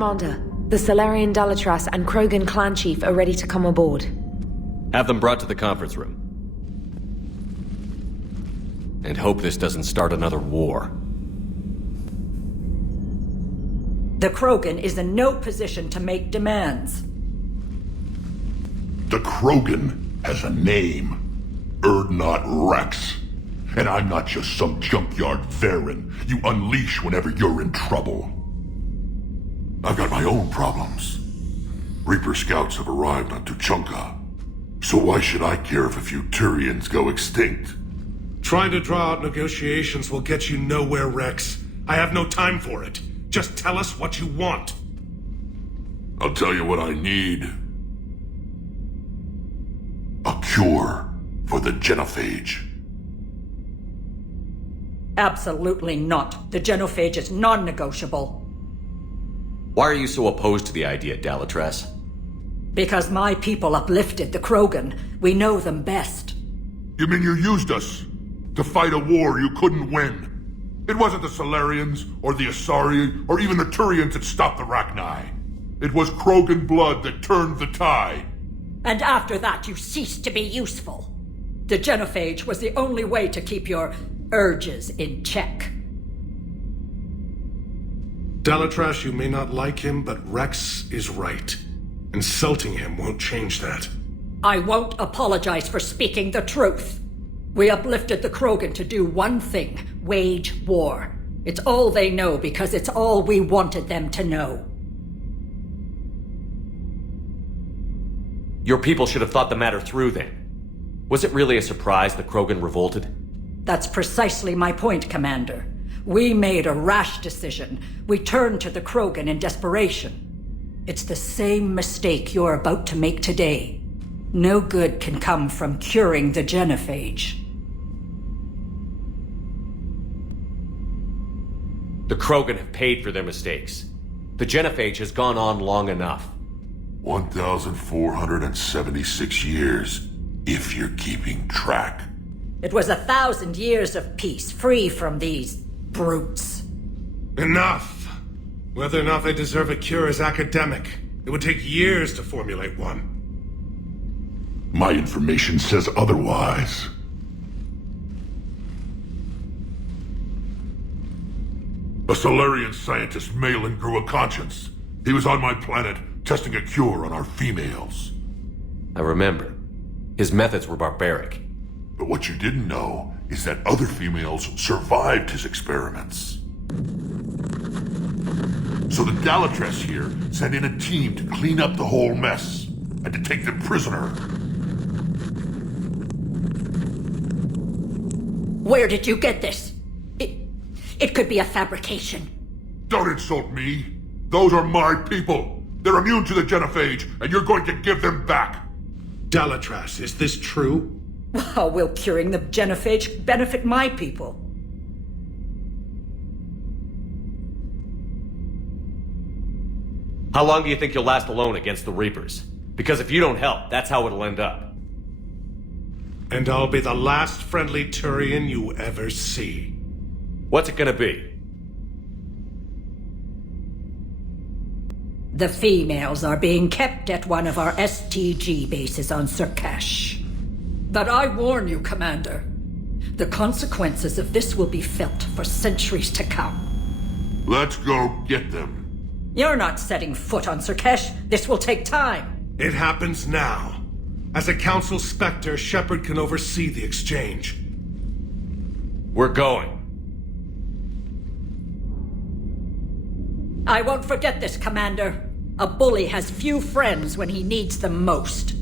Commander. The Solarian Dalatras and Krogan clan chief are ready to come aboard. Have them brought to the conference room. And hope this doesn't start another war. The Krogan is in no position to make demands. The Krogan has a name. Urdnot Rex. And I'm not just some junkyard Varen you unleash whenever you're in trouble. I've got my own problems. Reaper scouts have arrived on Tuchanka. So why should I care if a few Turians go extinct? Trying to draw out negotiations will get you nowhere, Rex. I have no time for it. Just tell us what you want. I'll tell you what I need. A cure for the genophage. Absolutely not. The genophage is non-negotiable. Why are you so opposed to the idea, Dalatras? Because my people uplifted the Krogan. We know them best. You mean you used us to fight a war you couldn't win? It wasn't the Solarians, or the Asari, or even the Turians that stopped the Rachni. It was Krogan blood that turned the tide. And after that, you ceased to be useful. The genophage was the only way to keep your urges in check. Dalatras, you may not like him, but Rex is right. Insulting him won't change that. I won't apologize for speaking the truth. We uplifted the Krogan to do one thing: wage war. It's all they know because it's all we wanted them to know. Your people should have thought the matter through then. Was it really a surprise the Krogan revolted? That's precisely my point, Commander. We made a rash decision. We turned to the Krogan in desperation. It's the same mistake you're about to make today. No good can come from curing the genophage. The Krogan have paid for their mistakes. The genophage has gone on long enough. 1,476 years, if you're keeping track. It was 1,000 years of peace, free from these brutes. Enough! Whether or not they deserve a cure is academic. It would take years to formulate one. My information says otherwise. A Solarian scientist, Malin, grew a conscience. He was on my planet, testing a cure on our females. I remember. His methods were barbaric. But what you didn't know is that other females survived his experiments. So the Dalatras here sent in a team to clean up the whole mess, and to take them prisoner. Where did you get this? It could be a fabrication. Don't insult me. Those are my people. They're immune to the genophage, and you're going to give them back. Dalatras, is this true? How will curing the genophage benefit my people? How long do you think you'll last alone against the Reapers? Because if you don't help, that's how it'll end up. And I'll be the last friendly Turian you ever see. What's it gonna be? The females are being kept at one of our STG bases on Surkash. But I warn you, Commander, the consequences of this will be felt for centuries to come. Let's go get them. You're not setting foot on Surkash. This will take time. It happens now. As a Council Spectre, Shepard can oversee the exchange. We're going. I won't forget this, Commander. A bully has few friends when he needs them most.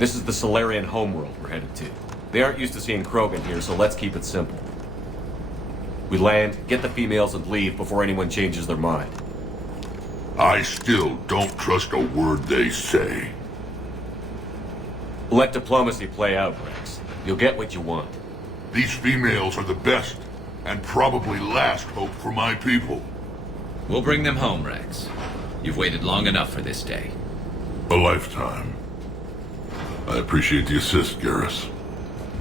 This is the Solarian homeworld we're headed to. They aren't used to seeing Krogan here, so let's keep it simple. We land, get the females, and leave before anyone changes their mind. I still don't trust a word they say. Let diplomacy play out, Rex. You'll get what you want. These females are the best, and probably last hope for my people. We'll bring them home, Rex. You've waited long enough for this day. A lifetime. I appreciate the assist, Garrus.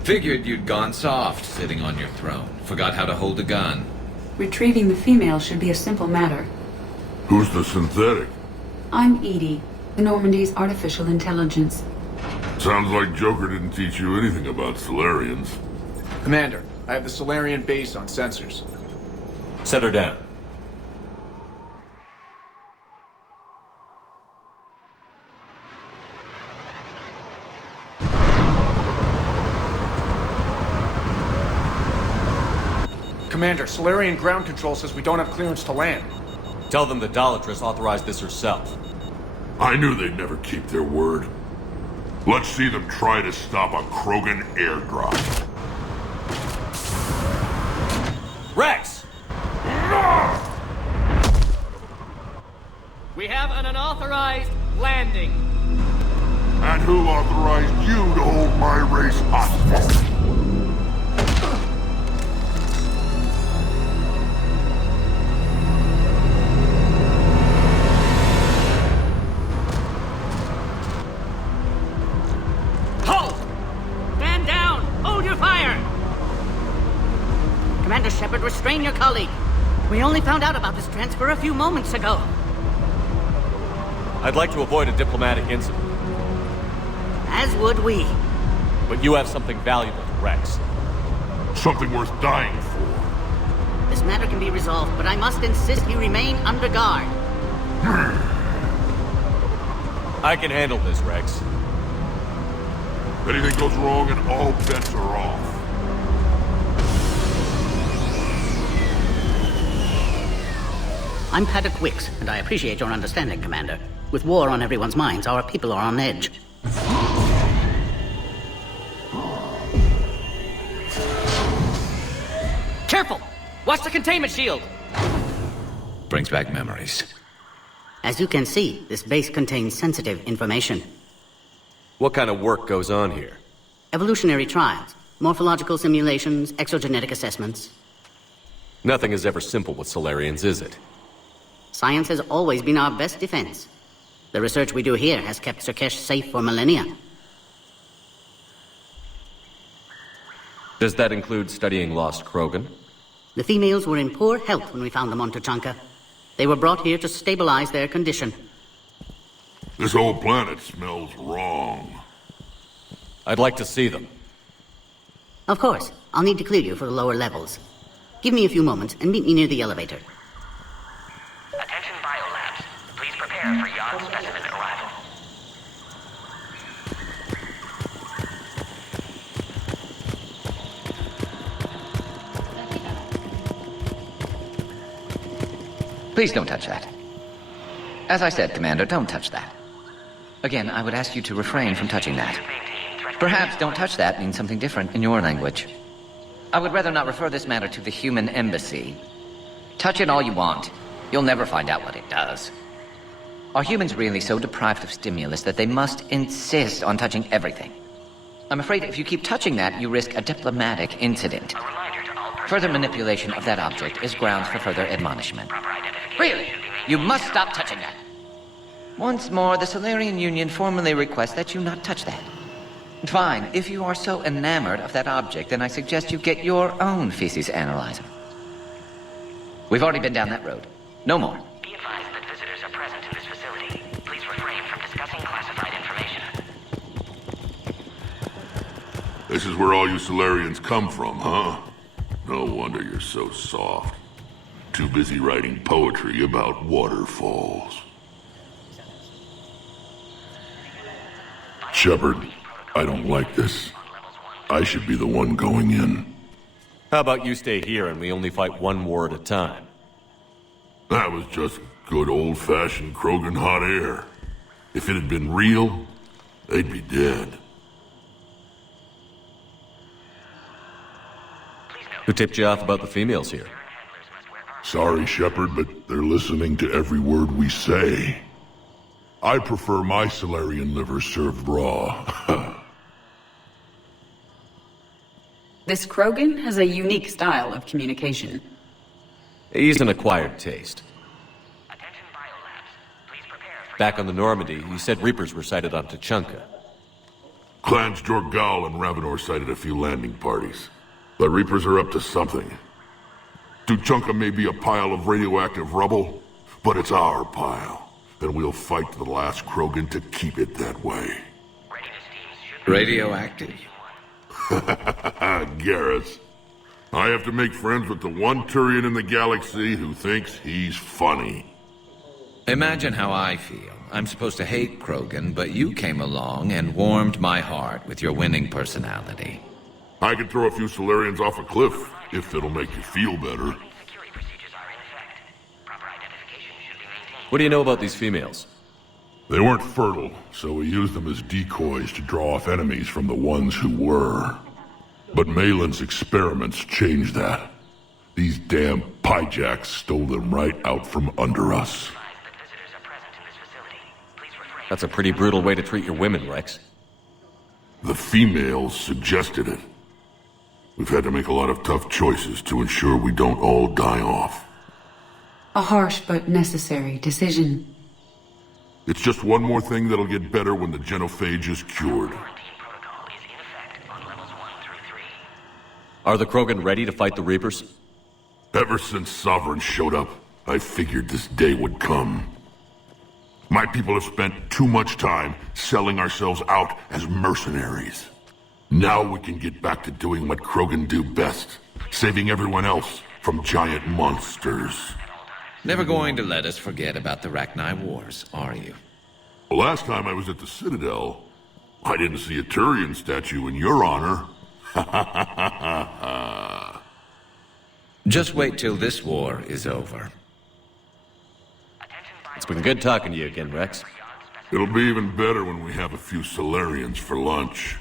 Figured you'd gone soft sitting on your throne. Forgot how to hold a gun. Retrieving the female should be a simple matter. Who's the synthetic? I'm Edie, the Normandy's artificial intelligence. Sounds like Joker didn't teach you anything about Solarians. Commander, I have the Solarian base on sensors. Set her down. Commander, Solarian ground control says we don't have clearance to land. Tell them the Dolatress authorized this herself. I knew they'd never keep their word. Let's see them try to stop a Krogan airdrop. Rex! We have an unauthorized landing. And who authorized you to hold my race hostage? Commander Shepard, restrain your colleague. We only found out about this transfer a few moments ago. I'd like to avoid a diplomatic incident. As would we. But you have something valuable, Rex. Something worth dying for. This matter can be resolved, but I must insist you remain under guard. I can handle this, Rex. If anything goes wrong and all bets are off. I'm Paddock Wicks, and I appreciate your understanding, Commander. With war on everyone's minds, our people are on edge. Careful! Watch the containment shield! Brings back memories. As you can see, this base contains sensitive information. What kind of work goes on here? Evolutionary trials, morphological simulations, exogenetic assessments. Nothing is ever simple with Solarians, is it? Science has always been our best defense. The research we do here has kept Surkesh safe for millennia. Does that include studying lost Krogan? The females were in poor health when we found them on Tuchanka. They were brought here to stabilize their condition. This whole planet smells wrong. I'd like to see them. Of course. I'll need to clear you for the lower levels. Give me a few moments and meet me near the elevator. Attention biolabs. Please prepare for yacht specimen arrival. Please don't touch that. As I said, Commander, don't touch that. Again, I would ask you to refrain from touching that. Perhaps don't touch that means something different in your language. I would rather not refer this matter to the human embassy. Touch it all you want. You'll never find out what it does. Are humans really so deprived of stimulus that they must insist on touching everything? I'm afraid if you keep touching that, you risk a diplomatic incident. Further manipulation of that object is grounds for further admonishment. Really? You must stop touching that. Once more, the Solarian Union formally requests that you not touch that. Fine. If you are so enamored of that object, then I suggest you get your own feces analyzer. We've already been down that road. No more. Be advised that visitors are present in this facility. Please refrain from discussing classified information. This is where all you Solarians come from, huh? No wonder you're so soft. Too busy writing poetry about waterfalls. Shepard, I don't like this. I should be the one going in. How about you stay here and we only fight one war at a time? That was just good old-fashioned Krogan hot air. If it had been real, they'd be dead. Who tipped you off about the females here? Sorry, Shepard, but they're listening to every word we say. I prefer my Solarian liver served raw. This Krogan has a unique style of communication. He's an acquired taste. Back on the Normandy, he said Reapers were sighted on Tuchanka. Clans Jorgal and Ravenor sighted a few landing parties. The Reapers are up to something. Tuchanka may be a pile of radioactive rubble, but it's our pile. And we'll fight to the last Krogan to keep it that way. Radioactive? Garrus. I have to make friends with the one Turian in the galaxy who thinks he's funny. Imagine how I feel. I'm supposed to hate Krogan, but you came along and warmed my heart with your winning personality. I could throw a few Solarians off a cliff, if it'll make you feel better. What do you know about these females? They weren't fertile, so we used them as decoys to draw off enemies from the ones who were. But Malin's experiments changed that. These damn pyjacks stole them right out from under us. That's a pretty brutal way to treat your women, Rex. The females suggested it. We've had to make a lot of tough choices to ensure we don't all die off. A harsh but necessary decision. It's just one more thing that'll get better when the genophage is cured. Are the Krogan ready to fight the Reapers? Ever since Sovereign showed up, I figured this day would come. My people have spent too much time selling ourselves out as mercenaries. Now we can get back to doing what Krogan do best, saving everyone else from giant monsters. Never going to let us forget about the Rachni Wars, are you? Well, last time I was at the Citadel, I didn't see a Turian statue in your honor. Just wait till this war is over. It's been good talking to you again, Rex. It'll be even better when we have a few Solarians for lunch.